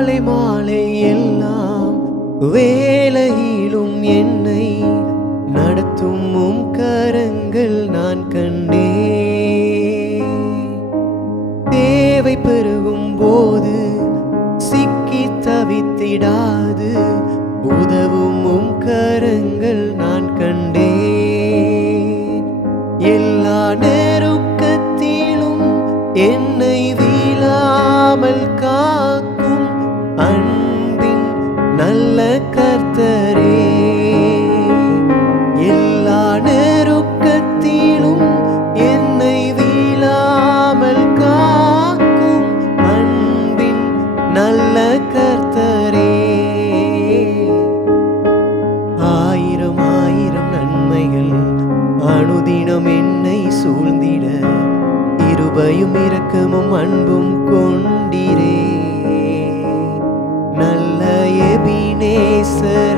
காலை மாலை எல்லாம் வேலையிலும் என்னை நடத்தும் உம் கரங்கள் நான் கண்டேன். தேவை பெருகும் போது சிக்கி தவித்திடாது உதவும் உம் கரங்கள் நான் கண்டேன். எல்லா நெருக்கத்திலும் என்னை வீழாமல் காக்கும் அன்பின் நல்ல கர்த்தரே. எல்லா நெருக்கத்திலும் என்னை வீழாமல் காக்கும் அன்பின் நல்ல கர்த்தரே. ஆயிரம் ஆயிரம் நன்மைகள் அனுதினம் என்னை சூழ்ந்திட கிருபையும் இரக்கமும் அன்பும் கொண்டீரே. நல்ல எபினேசர்